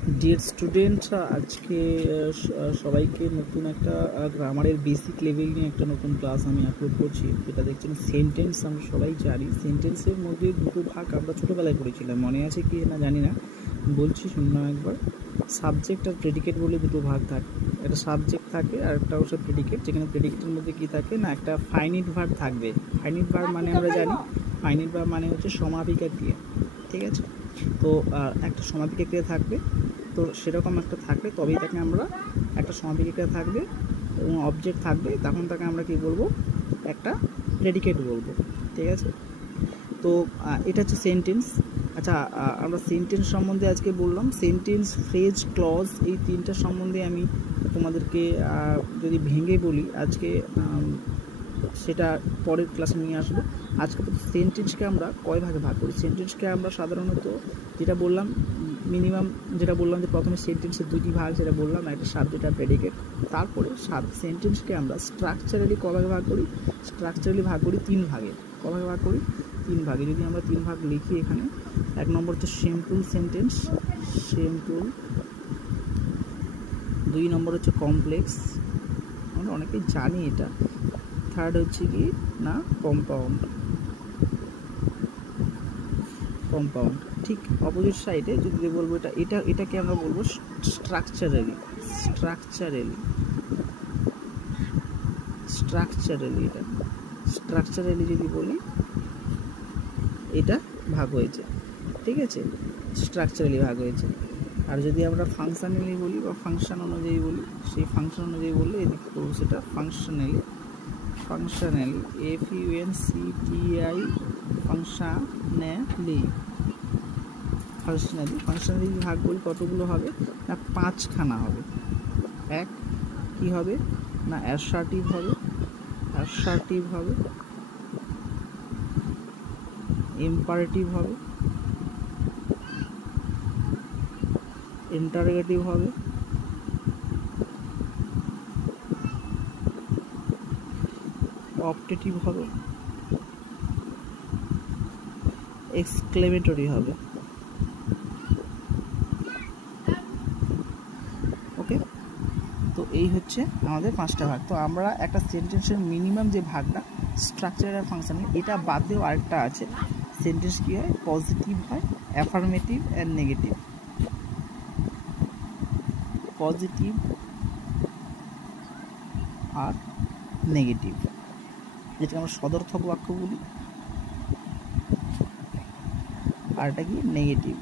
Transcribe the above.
Dear student, আজকে সবাইকে নতুন একটা গ্রামারের বেসিক লেভেল নিয়ে একটা নতুন ক্লাস আমি আপলোড করছি। যেটা দেখছেন সেন্টেন্স। আমরা সবাই জানি সেন্টেন্সের মধ্যে দুটো ভাগ আমরা ছোটোবেলায় পড়েছিলাম, মনে আছে কি না জানি না, বলছি শুনলাম একবার। সাবজেক্ট আর প্রেডিকেট বলে দুটো ভাগ থাকে। একটা সাবজেক্ট থাকে আর একটা হচ্ছে প্রেডিকেট, যেখানে প্রেডিকেটের মধ্যে কী থাকে না, একটা ফাইনিট ভার্ব থাকবে। ফাইনিট ভার্ব মানে আমরা জানি, ফাইনিট ভার্ব মানে হচ্ছে সমাপিকা ক্রিয়া, ঠিক আছে? তো একটা সমাপিকা ক্রিয়া থাকবে, তো সেরকম একটা থাকলে তবেই তাকে আমরা একটা সমাপিকা ক্রিয়া থাকবে এবং অবজেক্ট থাকবে, তখন তাকে আমরা কি বলবো, একটা প্রেডিকেট বলবো, ঠিক আছে? তো এটা হচ্ছে সেন্টেন্স। আচ্ছা, আমরা সেন্টেন্স সম্বন্ধে আজকে বললাম। সেন্টেন্স, ফ্রেজ, ক্লজ, এই তিনটা সম্বন্ধে আমি তোমাদেরকে যদি ভেঙে বলি আজকে, সেটা পরের ক্লাসে নিয়ে আসবো। আজকে তো সেন্টেন্সকে আমরা কয় ভাগে ভাগ করি? সেন্টেন্সকে আমরা সাধারণত যেটা বললাম, মিনিমাম যেটা বললাম যে প্রথমে সেন্টেন্সের দুটি ভাগ, সেটা বললাম, একটা সাবজেক্ট আর প্রেডিকেট। তারপরে সেন্টেন্সকে আমরা স্ট্রাকচারালি ক ভাগে ভাগ করি? স্ট্রাকচারালি ভাগ করি তিন ভাগে। ক ভাগে ভাগ করি? তিন ভাগে। যদি আমরা তিন ভাগ লিখি এখানে, এক নম্বর হচ্ছে সিম্পল সেন্টেন্স, সিম্পল। দুই নম্বর হচ্ছে কমপ্লেক্স, আমরা অনেকেই জানি এটা। থার্ড হচ্ছে কি না, কম্পাউন্ড। কম্পাউন্ড। ঠিক অপোজিট সাইডে যদি বলবো এটাকে আমরা বলবো স্ট্রাকচারালি। স্ট্রাকচারালি, স্ট্রাকচারালি, এটা স্ট্রাকচারালি যদি বলি, এটা ভাগ হয়েছে, ঠিক আছে? স্ট্রাকচারালি ভাগ হয়েছে। আর যদি আমরা ফাংশনালি বলি বা ফাংশন অনুযায়ী বলি, সেই ফাংশন অনুযায়ী বললে এদিকে করবো সেটা functionally. Functionally, FUNCTI, functionally. Functionally ভাগ করি কতগুলো হবে না, পাঁচখানা হবে। এক কি হবে না, অ্যাসার্টিভ হবে, অ্যাসার্টিভ হবে, ইম্পারেটিভ হবে, ইন্টারোগেটিভ হবে, অপটেটিভ হবে, এক্সক্লেমেটরি হবে। ওকে, তো এই হচ্ছে আমাদের পাঁচটা ভাগ। তো আমরা একটা সেন্টেন্সের মিনিমাম যে ভাগটা স্ট্রাকচার আর ফাংশনাল, এটা বাদ দিয়েও আরেকটা আছে। সেন্টেন্স কী হয়? পজিটিভ হয়, অ্যাফার্মেটিভ অ্যান্ড নেগেটিভ। পজিটিভ আর নেগেটিভ, যেটাকে আমরা সদর্থক বাক্য বলি, আর এটা কি নেগেটিভ।